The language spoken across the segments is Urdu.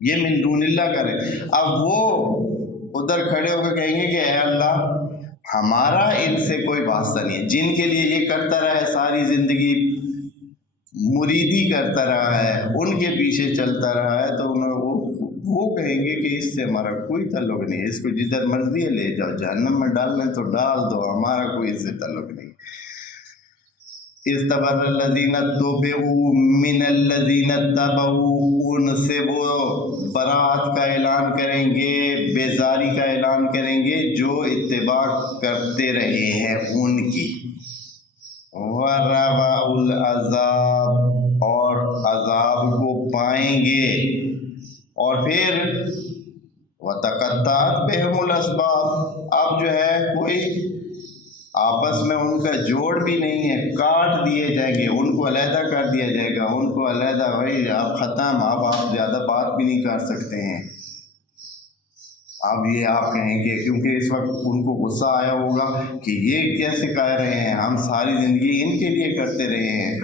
یہ من دون اللہ کرے. اب وہ ادھر کھڑے ہو کے کہیں گے کہ اے اللہ ہمارا ان سے کوئی واسطہ نہیں ہے. جن کے لیے یہ کرتا رہا ہے ساری زندگی، مریدی کرتا رہا ہے، ان کے پیچھے چلتا رہا ہے، تو وہ کہیں گے کہ اس سے ہمارا کوئی تعلق نہیں ہے، اس کو جدھر مرضی ہے لے جاؤ، جہنم میں ڈالنا تو ڈال دو، ہمارا کوئی اس سے تعلق نہیں. استبر الذین اتبعوا من الذین اتبعوا، ان سے وہ برات کا اعلان کریں گے، بیزاری کا اعلان کریں گے جو اتباع کرتے رہے ہیں ان کی. وَرَوَاءُ الْعَذَابِ، اور عذاب کو پائیں گے. اور پھر وَتَقَطَّعَتْ بِهِمُ الْأَسْبَابُ، اب جو ہے کوئی آپس میں ان کا جوڑ بھی نہیں ہے، کاٹ دیے جائیں گے، ان کو علیحدہ کر دیا جائے گا، ان کو علیحدہ، بھائی آپ ختم، اب آپ زیادہ بات بھی نہیں کر سکتے ہیں. اب یہ آپ کہیں گے، کیونکہ اس وقت ان کو غصہ آیا ہوگا کہ یہ کیسے کہہ رہے ہیں، ہم ساری زندگی ان کے لیے کرتے رہے ہیں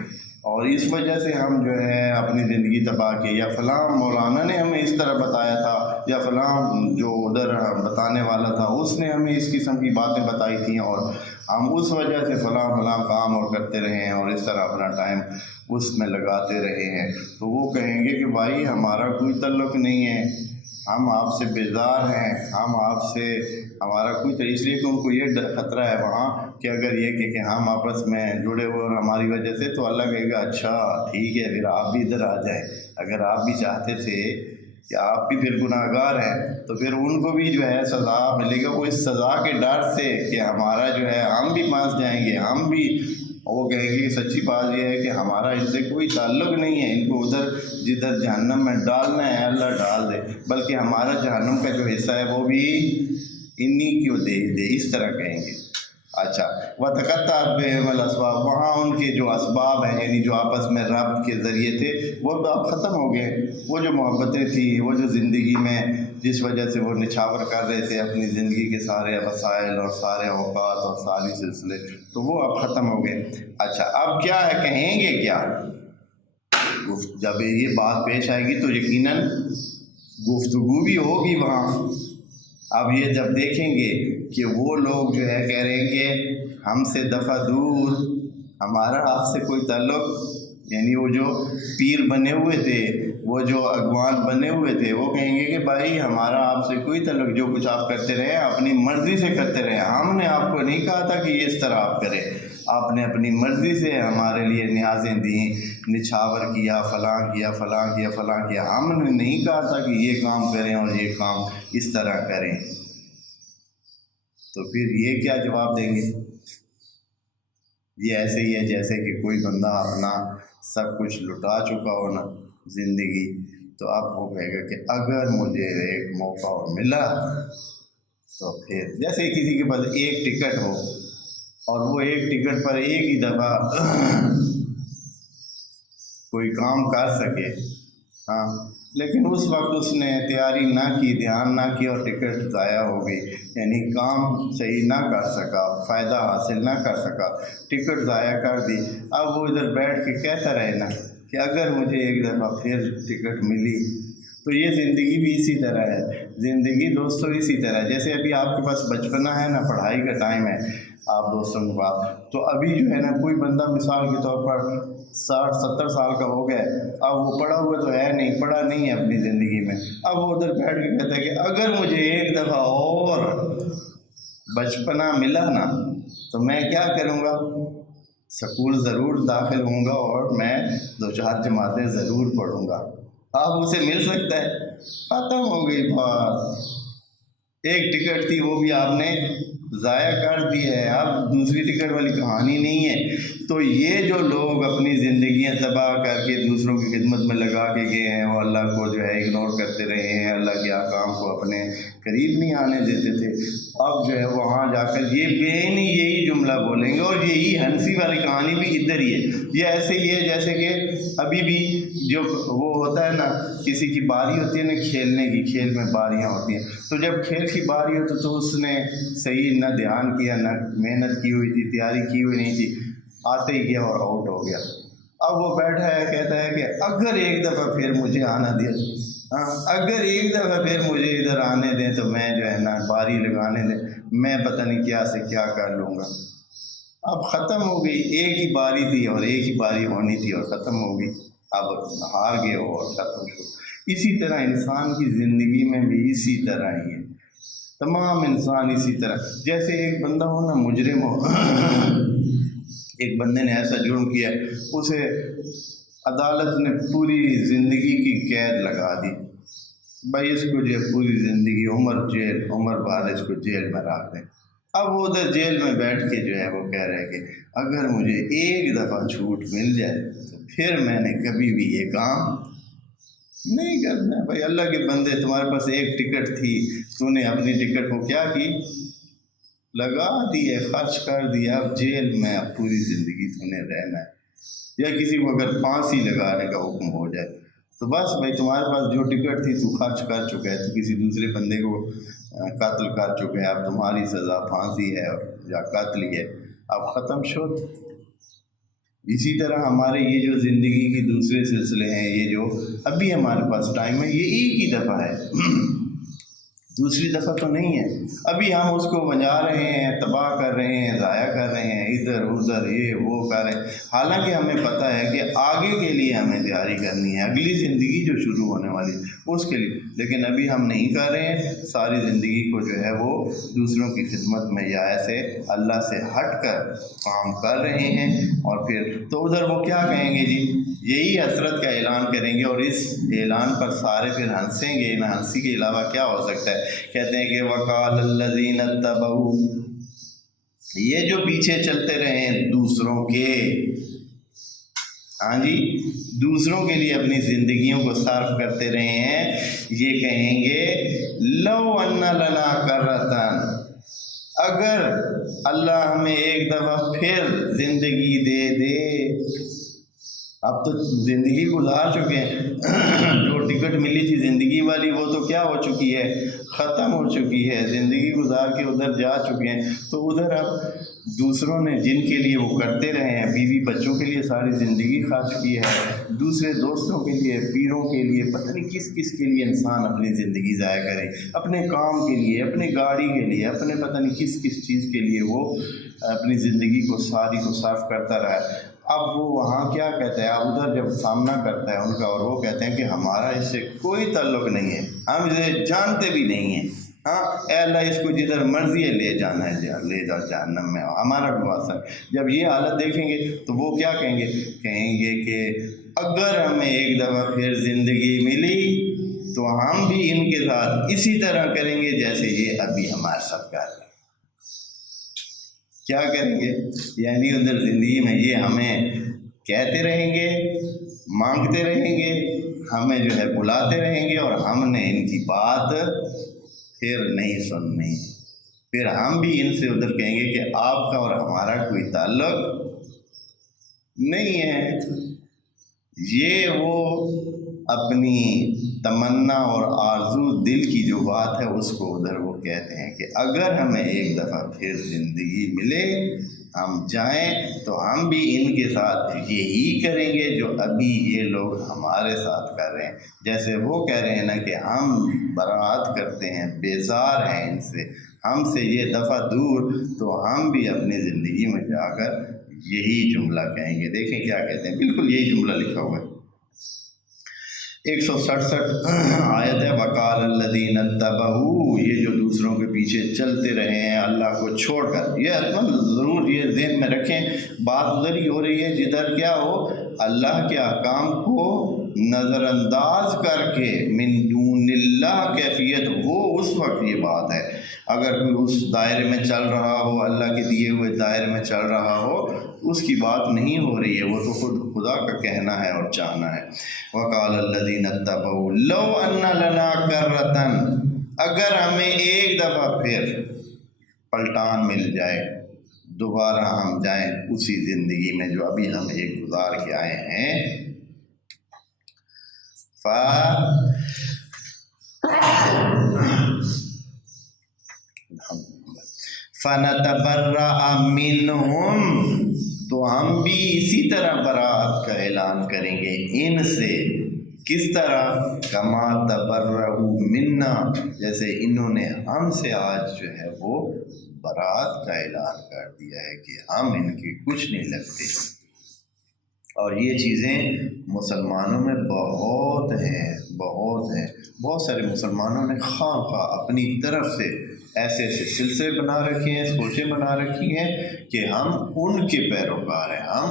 اور اس وجہ سے ہم جو ہے اپنی زندگی تباہ کی، یا فلاں مولانا نے ہمیں اس طرح بتایا تھا، یا فلاں جو ادھر بتانے والا تھا اس نے ہمیں اس قسم کی باتیں بتائی تھیں اور ہم اس وجہ سے فلاں فلاں کام اور کرتے رہے ہیں اور اس طرح اپنا ٹائم اس میں لگاتے رہے ہیں. تو وہ کہیں گے کہ بھائی ہمارا کوئی تعلق نہیں ہے، ہم آپ سے بیزار ہیں، ہم آپ سے ہمارا کوئی تو، اس لیے کہ ان کو یہ خطرہ ہے وہاں کہ اگر یہ کہ ہم آپس میں جڑے ہوئے اور ہماری وجہ سے، تو اللہ کہے گا اچھا ٹھیک ہے پھر آپ بھی ادھر آ جائیں. اگر آپ بھی چاہتے تھے کہ آپ بھی پھر گناہ گار ہیں تو پھر ان کو بھی جو ہے سزا ملے گا. وہ اس سزا کے ڈر سے کہ ہمارا جو ہے ہم بھی پھنس جائیں گے، ہم بھی، وہ کہیں گے کہ سچی بات یہ ہے کہ ہمارا ان سے کوئی تعلق نہیں ہے، ان کو ادھر جدھر جہنم میں ڈالنا ہے اللہ ڈال دے، بلکہ ہمارا جہنم کا جو حصہ ہے وہ بھی انہی کو دے دے، اس طرح کہیں گے. اچھا، وَتَقَطَّعَتْ بِهِمُ الْأَسْبَابُ، وہاں ان کے جو اسباب ہیں یعنی جو آپس میں ربط کے ذریعے تھے وہ اب ختم ہو گئے. وہ جو محبتیں تھیں، وہ جو زندگی میں جس وجہ سے وہ نچھاور کر رہے تھے اپنی زندگی کے سارے وسائل اور سارے اوقات اور ساری سلسلے، تو وہ اب ختم ہو گئے. اچھا، اب کیا ہے، کہیں گے کیا؟ جب یہ بات پیش آئے گی تو یقیناً گفتگو بھی ہوگی وہاں. اب یہ جب دیکھیں گے کہ وہ لوگ جو ہے کہہ رہے ہیں کہ ہم سے دفع دور، ہمارا آپ سے کوئی تعلق، یعنی وہ جو پیر بنے ہوئے تھے، وہ جو اگوان بنے ہوئے تھے، وہ کہیں گے کہ بھائی ہمارا آپ سے کوئی تعلق، جو کچھ آپ کرتے رہے اپنی مرضی سے کرتے رہے، ہم نے آپ کو نہیں کہا تھا کہ یہ اس طرح آپ کریں، آپ نے اپنی مرضی سے ہمارے لیے نیازیں دیں، نچھاور کیا، فلاں کیا، فلاں کیا، فلاں کیا، ہم نے نہیں کہا تھا کہ یہ کام کریں اور یہ کام اس طرح کریں. تو پھر یہ کیا جواب دیں گے؟ یہ ایسے ہی ہے جیسے کہ کوئی بندہ اپنا سب کچھ لٹا چکا ہو نا زندگی، تو اب وہ کہے گا کہ اگر مجھے ایک موقع ملا تو پھر، جیسے کسی کے پاس ایک ٹکٹ ہو اور وہ ایک ٹکٹ پر ایک ہی دفعہ کوئی کام کر سکے، ہاں، لیکن اس وقت اس نے تیاری نہ کی، دھیان نہ کیا اور ٹکٹ ضائع ہو گئی، یعنی کام صحیح نہ کر سکا، فائدہ حاصل نہ کر سکا، ٹکٹ ضائع کر دی. اب وہ ادھر بیٹھ کے کہتا رہے نا کہ اگر مجھے ایک دفعہ پھر ٹکٹ ملی. تو یہ زندگی بھی اسی طرح ہے. زندگی دوستوں اسی طرح ہے، جیسے ابھی آپ کے پاس بچپنا ہے نا، پڑھائی کا ٹائم ہے آپ دوستوں کے پاس، تو ابھی جو ہے نا کوئی بندہ مثال کے طور پر 60-70 سال کا ہو گیا، اب وہ پڑھا ہوا تو ہے نہیں، پڑھا نہیں ہے اپنی زندگی میں، اب وہ ادھر بیٹھ کے کہتا ہے کہ اگر مجھے ایک دفعہ اور بچپنا ملا نا تو میں کیا کروں گا، سکول ضرور داخل ہوں گا اور میں 2-4 جماعتیں ضرور پڑھوں گا. اب اسے مل سکتا ہے، ختم ہو گئی بات. ایک ٹکٹ تھی وہ بھی آپ نے ضائع کر دی ہے، اب دوسری ٹکٹ والی کہانی نہیں ہے. تو یہ جو لوگ اپنی زندگیاں تباہ کر کے دوسروں کی خدمت میں لگا کے گئے ہیں، وہ اللہ کو جو ہے اگنور کرتے رہے ہیں، اللہ کے احکام کو اپنے قریب نہیں آنے دیتے تھے، اب جو ہے وہاں جا کر یہ بینی یہی جملہ بولیں گے. اور یہی ہنسی والی کہانی بھی ادھر ہی ہے. یہ ایسے ہی ہے جیسے کہ ابھی بھی جو وہ ہوتا ہے نا، کسی کی باری ہوتی ہے نا کھیلنے کی، کھیل میں باریاں ہوتی ہیں، تو جب کھیل کی باری ہوتی تو اس نے صحیح نہ دھیان کیا، نہ محنت کی ہوئی تھی، تیاری کی ہوئی نہیں تھی، آتے ہی گیا اور آؤٹ ہو گیا. اب وہ بیٹھا ہے کہتا ہے کہ اگر ایک دفعہ پھر مجھے آنا دیا ہاں اگر ایک دفعہ پھر مجھے ادھر آنے دیں تو میں جو ہے نا باری لگانے دیں، میں پتہ نہیں کیا سے کیا کر لوں گا۔ اب ختم ہو گئی، ایک ہی باری تھی اور ایک ہی باری ہونی تھی اور ختم ہو گئی، اب ہار گئے ہو اور ختم ہو۔ اسی طرح انسان کی زندگی میں بھی اسی طرح ہی ہے، تمام انسان اسی طرح، جیسے ایک بندہ ہو نا مجرم ہو، ایک بندے نے ایسا جرم کیا اسے عدالت نے پوری زندگی کی قید لگا دی، بھائی اس کو جو پوری زندگی عمر جیل، عمر بعد اس کو جیل میں رکھ دیں۔ اب وہ ادھر جیل میں بیٹھ کے جو ہے وہ کہہ رہے کہ اگر مجھے ایک دفعہ چھوٹ مل جائے تو پھر میں نے کبھی بھی یہ کام نہیں کرنا۔ بھائی اللہ کے بندے، تمہارے پاس ایک ٹکٹ تھی، تو نے اپنی ٹکٹ کو کیا کی، لگا دی ہے، خرچ کر دیا، اب جیل میں اب پوری زندگی تو نے رہنا ہے۔ یا کسی کو اگر پھانسی لگانے کا حکم ہو جائے تو بس بھائی تمہارے پاس جو ٹکٹ تھی تو خرچ کر چکا ہے، تو کسی دوسرے بندے کو قتل کر چکے ہیں، اب تمہاری سزا پھانسی ہے یا قتل ہی ہے، اب ختم شد۔ اسی طرح ہمارے یہ جو زندگی کے دوسرے سلسلے ہیں، یہ جو ابھی ہمارے پاس ٹائم ہے، یہ ایک ہی دفعہ ہے، دوسری دفعہ تو نہیں ہے۔ ابھی ہم اس کو بنجا رہے ہیں، تباہ کر رہے ہیں، ضائع کر رہے ہیں، ادھر ادھر یہ وہ کر رہے ہیں، حالانکہ ہمیں پتہ ہے کہ آگے کے لیے ہمیں تیاری کرنی ہے، اگلی زندگی جو شروع ہونے والی اس کے لیے، لیکن ابھی ہم نہیں کر رہے ہیں، ساری زندگی کو جو ہے وہ دوسروں کی خدمت میں یا ایسے اللہ سے ہٹ کر کام کر رہے ہیں، اور پھر تو ادھر وہ کیا کہیں گے جی، یہی حسرت کا اعلان کریں گے، اور اس اعلان پر سارے پھر ہنسیں گے، نہ ہنسی کے علاوہ کیا ہو سکتا ہے۔ کہتے ہیں کہ وقال الذین اتبعوا، یہ جو پیچھے چلتے رہے ہیں دوسروں کے، ہاں جی دوسروں کے لیے اپنی زندگیوں کو صرف کرتے رہے ہیں، یہ کہیں گے لو ان لنا کرتن، اگر اللہ ہمیں ایک دفعہ پھر زندگی دے دے، اب تو زندگی گزار چکے ہیں، جو ٹکٹ ملی تھی زندگی والی وہ تو کیا ہو چکی ہے، ختم ہو چکی ہے، زندگی گزار کے ادھر جا چکے ہیں، تو ادھر اب دوسروں نے جن کے لیے وہ کرتے رہے ہیں، بیوی بچوں کے لیے ساری زندگی خرچ کی ہے، دوسرے دوستوں کے لیے، پیروں کے لیے، پتہ نہیں کس کس کے لیے انسان اپنی زندگی ضائع کرے، اپنے کام کے لیے، اپنی گاڑی کے لیے، اپنے پتہ نہیں کس کس چیز کے لیے وہ اپنی زندگی کو ساری کو صرف کرتا رہا ہے۔ اب وہ وہاں کیا کہتے ہیں، اب ادھر جب سامنا کرتا ہے ان کا، اور وہ کہتے ہیں کہ ہمارا اس سے کوئی تعلق نہیں ہے، ہم اسے جانتے بھی نہیں ہیں، ہاں اے اللہ اس کو جدھر مرضی ہے لے جانا ہے، لے جا جہنم میں، ہمارا کوئی واسطہ نہیں۔ جب یہ حالت دیکھیں گے تو وہ کیا کہیں گے، کہیں گے کہ اگر ہمیں ایک دفعہ پھر زندگی ملی تو ہم بھی ان کے ساتھ اسی طرح کریں گے جیسے یہ ابھی ہمارے ساتھ کر رہے ہیں۔ کیا کریں گے، یعنی ادھر زندگی میں یہ ہمیں کہتے رہیں گے، مانگتے رہیں گے، ہمیں جو ہے بلاتے رہیں گے، اور ہم نے ان کی بات پھر نہیں سننی، پھر ہم بھی ان سے ادھر کہیں گے کہ آپ کا اور ہمارا کوئی تعلق نہیں ہے۔ یہ وہ اپنی تمنا اور آرزو دل کی جو بات ہے اس کو ادھر وہ کہتے ہیں کہ اگر ہمیں ایک دفعہ پھر زندگی ملے، ہم جائیں تو ہم بھی ان کے ساتھ یہی کریں گے جو ابھی یہ لوگ ہمارے ساتھ کر رہے ہیں، جیسے وہ کہہ رہے ہیں نا کہ ہم برات کرتے ہیں، بیزار ہیں ان سے، ہم سے یہ دفعہ دور، تو ہم بھی اپنی زندگی میں جا کر یہی جملہ کہیں گے۔ دیکھیں کیا کہتے ہیں، بالکل یہی جملہ لکھا ہوا ہے، 167 آیت ہے، وقال الذین اتبعوا، یہ جو دوسروں کے پیچھے چلتے رہے ہیں اللہ کو چھوڑ کر، یہ حتماً ضرور یہ ذہن میں رکھیں، بات ادھر ہی ہو رہی ہے جدھر کیا ہو، اللہ کے احکام کو نظر انداز کر کے من دون اللہ کیفیت ہو، اس وقت یہ بات ہے۔ اگر کوئی اس دائرے میں چل رہا ہو، اللہ کے دیے ہوئے دائرے میں چل رہا ہو، اس کی بات نہیں ہو رہی ہے، وہ تو خود خدا کا کہنا ہے اور چاہنا ہے۔ وقال الذین اتبعوا لو ان لنا کرتن، اگر ہمیں ایک دفعہ پھر پلٹان مل جائے، دوبارہ ہم جائیں اسی زندگی میں جو ابھی ہم ایک گزار کے آئے ہیں، فَنَتَبَرَّأَ مِنْهُمْ، تو ہم بھی اسی طرح برات کا اعلان کریں گے ان سے، کس طرح؟ کما تبرؤ منا، جیسے انہوں نے ہم سے آج جو ہے وہ برات کا اعلان کر دیا ہے کہ ہم ان کے کچھ نہیں لگتے۔ اور یہ چیزیں مسلمانوں میں بہت ہیں، بہت سارے مسلمانوں نے خواہ اپنی طرف سے ایسے سلسلے بنا رکھے ہیں، سوچیں بنا رکھی ہیں کہ ہم ان کے پیروکار ہیں، ہم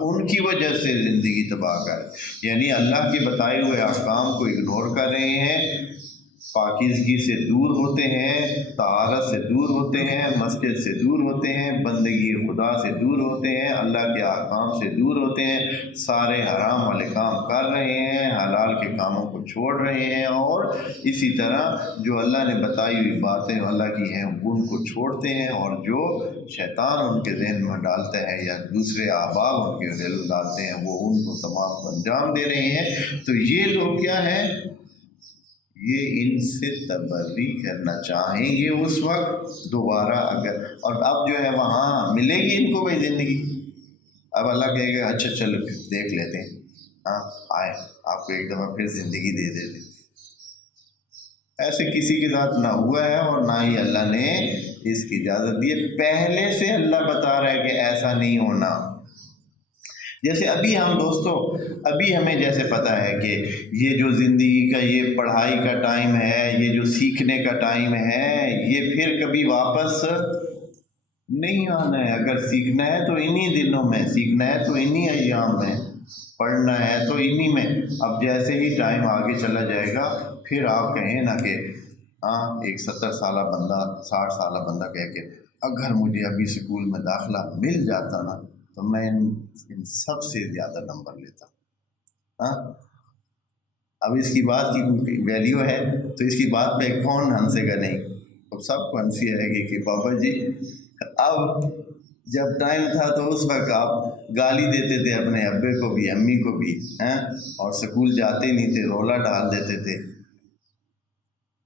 ان کی وجہ سے زندگی تباہ کر، یعنی اللہ کے بتائے ہوئے احکام کو اگنور کر رہے ہیں، پاکیزگی سے دور ہوتے ہیں، طہارت سے دور ہوتے ہیں، مسجد سے دور ہوتے ہیں، بندگی خدا سے دور ہوتے ہیں، اللہ کے احکام سے دور ہوتے ہیں، سارے حرام والے کام کر رہے ہیں، حلال کے کاموں کو چھوڑ رہے ہیں، اور اسی طرح جو اللہ نے بتائی ہوئی باتیں اللہ کی ہیں ان کو چھوڑتے ہیں، اور جو شیطان ان کے ذہن میں ڈالتا ہے یا دوسرے احباب ان کے ذہن میں ڈالتے ہیں وہ ان کو تمام انجام دے رہے ہیں۔ تو یہ لوگ کیا ہیں؟ یہ ان سے تبری کرنا چاہیں گے اس وقت دوبارہ اگر، اور اب جو ہے وہاں ملے گی ان کو وہی زندگی۔ اب اللہ کہے گا اچھا چلو دیکھ لیتے ہیں، ہاں آئے آپ کو ایک دفعہ پھر زندگی دے دیتے۔ ایسے کسی کے ساتھ نہ ہوا ہے اور نہ ہی اللہ نے اس کی اجازت دی ہے، پہلے سے اللہ بتا رہا ہے کہ ایسا نہیں ہونا۔ جیسے ابھی ہمیں جیسے پتہ ہے کہ یہ جو زندگی کا یہ پڑھائی کا ٹائم ہے، یہ جو سیکھنے کا ٹائم ہے، یہ پھر کبھی واپس نہیں آنا ہے۔ اگر سیکھنا ہے تو انہی دنوں میں، سیکھنا ہے تو انہی ایام میں، پڑھنا ہے تو انہی میں۔ اب جیسے ہی ٹائم آگے چلا جائے گا پھر آپ کہیں نا کہ ہاں ایک 70 سالہ بندہ، 60 سالہ بندہ کہہ کے اگر مجھے ابھی اسکول میں داخلہ مل جاتا نا تو میں ان سب سے زیادہ نمبر لیتا۔ ہاں اب اس کی بات کی ویلیو ہے تو اس کی بات پہ کون ہنسے گا؟ نہیں، اب سب کو ہنسی آئے گی کہ بابا جی اب جب ٹائم تھا تو اس وقت آپ گالی دیتے تھے اپنے ابے کو بھی، امی کو بھی، اور سکول جاتے نہیں تھے، رولا ڈال دیتے تھے۔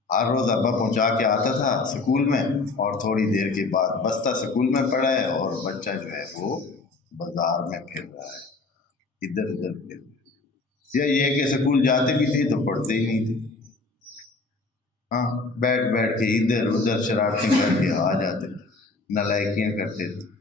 ہر روز ابا پہنچا کے آتا تھا سکول میں، اور تھوڑی دیر کے بعد بستہ سکول میں پڑا ہے اور بچہ جو ہے وہ بازار میں پھر رہا ہے، ادھر ادھر پھر رہا ہے۔ یا یہ کہ سکول جاتے بھی تھے تو پڑھتے ہی نہیں تھے، ہاں بیٹھ کے ادھر ادھر شرارتیں کر کے آ جاتے تھے، نالائکیاں کرتے تھے۔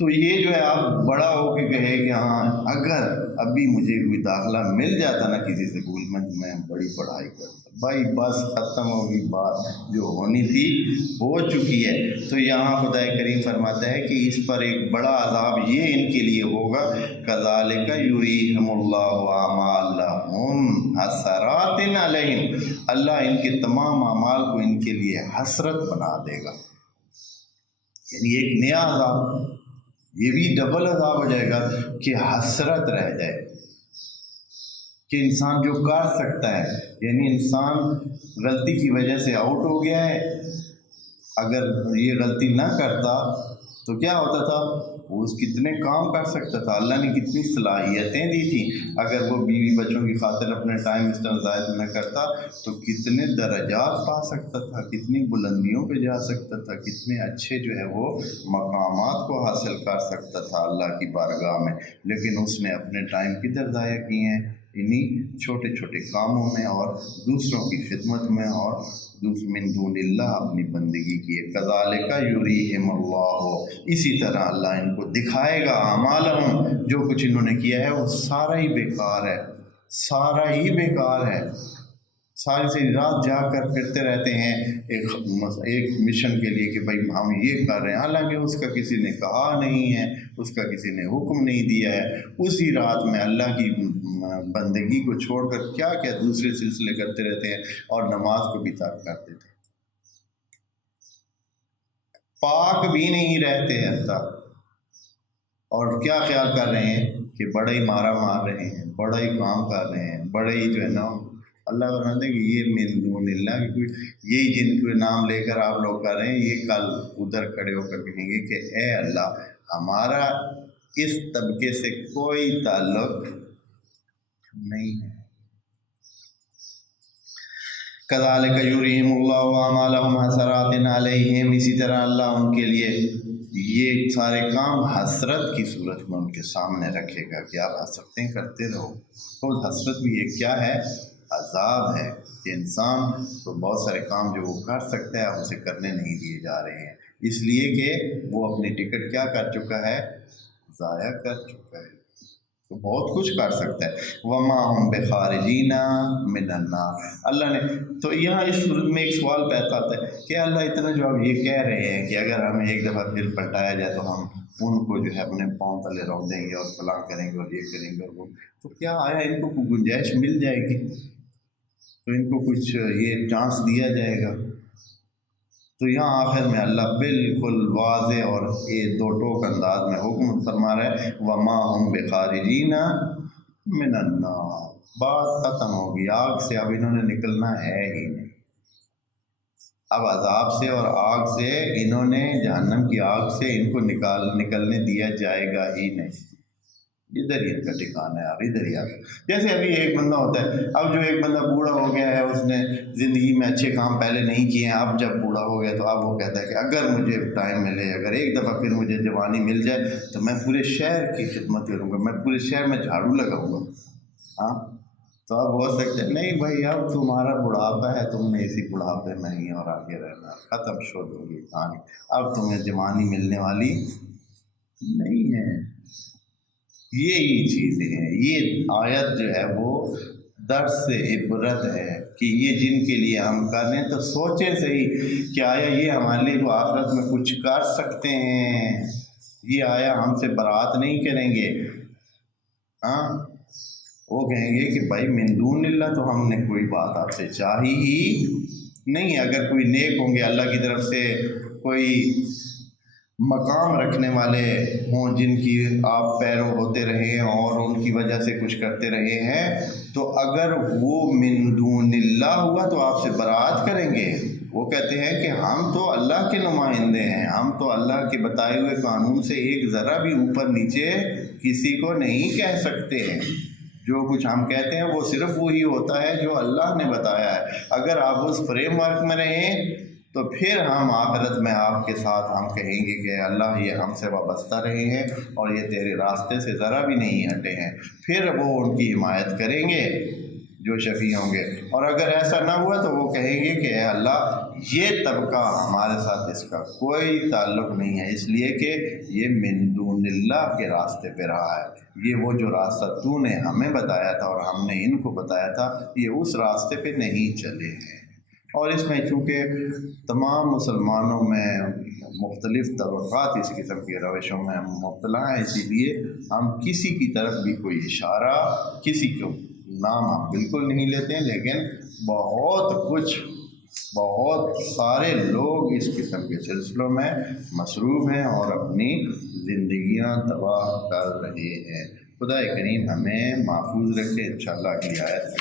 تو یہ جو ہے آپ بڑا ہو کے کہے کہ ہاں اگر ابھی مجھے کوئی داخلہ مل جاتا نا کسی سکول میں بڑی پڑھائی کرتا۔ بھائی بس ختم ہوگی بات، جو ہونی تھی ہو چکی ہے۔ تو یہاں خدا کریم فرماتا ہے کہ اس پر ایک بڑا عذاب یہ ان کے لیے ہوگا، کذالک یریہم اللہ اعمالہم حسرات علیہم، اللہ ان کے تمام اعمال کو ان کے لیے حسرت بنا دے گا، یعنی ایک نیا عذاب، یہ بھی ڈبل عذاب ہو جائے گا کہ حسرت رہ جائے کہ انسان جو کر سکتا ہے، یعنی انسان غلطی کی وجہ سے آؤٹ ہو گیا ہے، اگر یہ غلطی نہ کرتا تو کیا ہوتا تھا؟ وہ کتنے کام کر سکتا تھا، اللہ نے کتنی صلاحیتیں دی تھیں، اگر وہ بیوی بچوں کی خاطر اپنے ٹائم اس طرح ضائع نہ کرتا تو کتنے درجات پا سکتا تھا، کتنی بلندیوں پہ جا سکتا تھا، کتنے اچھے جو ہے وہ مقامات کو حاصل کر سکتا تھا اللہ کی بارگاہ میں۔ لیکن اس نے اپنے ٹائم کدھر ضائع کیے ہیں؟ انہی چھوٹے چھوٹے کاموں میں اور دوسروں کی خدمت میں، اور من دون اللہ اپنی بندگی کی ہے۔ کذالک یریہم اللہ، اسی طرح اللہ ان کو دکھائے گا اعمالہم، جو کچھ انہوں نے کیا ہے وہ سارا ہی بیکار ہے، سارا ہی بیکار ہے۔ ساری سی رات جا کر پھرتے رہتے ہیں ایک مشن کے لیے کہ بھائی ہم یہ کر رہے ہیں، حالانکہ اس کا کسی نے کہا نہیں ہے، اس کا کسی نے حکم نہیں دیا ہے۔ اسی رات میں اللہ کی بندگی کو چھوڑ کر کیا کیا دوسرے سلسلے کرتے رہتے ہیں، اور نماز کو بھی ترک کرتے تھے، پاک بھی نہیں رہتے حتیٰ، اور کیا خیال کر رہے ہیں کہ بڑا ہی مارا مار رہے ہیں، بڑا ہی کام کر رہے ہیں، بڑے ہی جو ہے نا، اللہ فرماتے ہیں کہ یہ من دون اللہ کی یہی جن کے نام لے کر آپ لوگ کر رہے ہیں، یہ کل ادھر کھڑے ہو کر کہیں گے کہ اے اللہ ہمارا اس طبقے سے کوئی تعلق نہیں ہے۔ کذالک یریہم اللہ اعمالہم حسرات علیہم، اسی طرح اللہ ان کے لیے یہ سارے کام حسرت کی صورت میں ان کے سامنے رکھے گا کہ آپ حسرتیں کرتے رہو. تو حسرت بھی ایک کیا ہے؟ عذاب ہے کہ انسان تو بہت سارے کام جو وہ کر سکتا ہے اسے کرنے نہیں دیے جا رہے ہیں، اس لیے کہ وہ اپنی ٹکٹ کیا کر چکا ہے؟ ضائع کر چکا ہے. تو بہت کچھ کر سکتا ہے. وما ہم بخارجین من النار. اللہ نے تو یہاں اس صورت میں ایک سوال پیدا ہوتا ہے کہ اللہ اتنا جو آپ یہ کہہ رہے ہیں کہ اگر ہمیں ایک دفعہ پھر پلٹایا جائے تو ہم ان کو جو ہے اپنے پاؤں تلے رون دیں گے اور فلاں کریں گے اور یہ کریں گے اور وہ، تو کیا آیا ان کو کوئی گنجائش مل جائے گی؟ تو ان کو کچھ یہ چانس دیا جائے گا؟ تو یہاں آخر میں اللہ بالکل واضح اور یہ دو ٹوک انداز میں حکم فرما رہا ہے وما ہم بخارجین من النار. بات ختم ہوگی، آگ سے اب انہوں نے نکلنا ہے ہی نہیں. اب عذاب سے اور آگ سے انہوں نے جہنم کی آگ سے ان کو نکلنے دیا جائے گا ہی نہیں. ادھر ہی ان کا ٹھکانا ہے، اب ادھر ہی آگے. جیسے ابھی ایک بندہ ہوتا ہے، اب جو ایک بندہ بوڑھا ہو گیا ہے، اس نے زندگی میں اچھے کام پہلے نہیں کیے ہیں، اب جب بوڑھا ہو گیا تو اب وہ کہتا ہے کہ اگر مجھے ٹائم ملے، اگر ایک دفعہ پھر مجھے جوانی مل جائے تو میں پورے شہر کی خدمت کروں گا، میں پورے شہر میں جھاڑو لگاؤں گا. ہاں تو اب ہو سکتا ہے نہیں بھائی اب تمہارا بڑھاپا ہے، تم نے اسی بڑھاپے میں ہی اور آگے رہنا، ختم شد ہوگی کہانی، اب تمہیں جوانی ملنے والی نہیں ہے. یہی چیزیں ہیں. یہ آیت جو ہے وہ درس سے عبرت ہے کہ یہ جن کے لیے ہم کر رہے ہیں تو سوچیں صحیح کہ آیا یہ ہمارے لیے وہ آخرت میں کچھ کر سکتے ہیں؟ یہ آیا ہم سے برات نہیں کریں گے؟ ہاں وہ کہیں گے کہ بھائی من دون اللہ تو ہم نے کوئی بات آپ سے چاہی ہی نہیں. اگر کوئی نیک ہوں گے اللہ کی طرف سے، کوئی مقام رکھنے والے ہوں جن کی آپ پیرو ہوتے رہے ہیں اور ان کی وجہ سے کچھ کرتے رہے ہیں، تو اگر وہ من دون اللہ ہوا تو آپ سے برات کریں گے. وہ کہتے ہیں کہ ہم تو اللہ کے نمائندے ہیں، ہم تو اللہ کے بتائے ہوئے قانون سے ایک ذرا بھی اوپر نیچے کسی کو نہیں کہہ سکتے ہیں. جو کچھ ہم کہتے ہیں وہ صرف وہی ہوتا ہے جو اللہ نے بتایا ہے. اگر آپ اس فریم ورک میں رہیں تو پھر ہم آخرت میں آپ کے ساتھ ہم کہیں گے کہ اللہ یہ ہم سے وابستہ رہے ہیں اور یہ تیرے راستے سے ذرا بھی نہیں ہٹے ہیں. پھر وہ ان کی حمایت کریں گے جو شفیع ہوں گے. اور اگر ایسا نہ ہوا تو وہ کہیں گے کہ اے اللہ یہ طبقہ ہمارے ساتھ اس کا کوئی تعلق نہیں ہے، اس لیے کہ یہ من دون اللہ کے راستے پہ رہا ہے. یہ وہ جو راستہ تو نے ہمیں بتایا تھا اور ہم نے ان کو بتایا تھا، یہ اس راستے پہ نہیں چلے ہیں. اور اس میں چونکہ تمام مسلمانوں میں مختلف طبقات اس قسم کی روشوں میں مبتلا ہیں، اسی لیے ہم کسی کی طرف بھی کوئی اشارہ، کسی کو نام ہم بالکل نہیں لیتے ہیں، لیکن بہت سارے لوگ اس قسم کے سلسلوں میں مصروف ہیں اور اپنی زندگیاں تباہ کر رہے ہیں. خدا کریم ہمیں محفوظ رکھے. انشاءاللہ اگلی آیت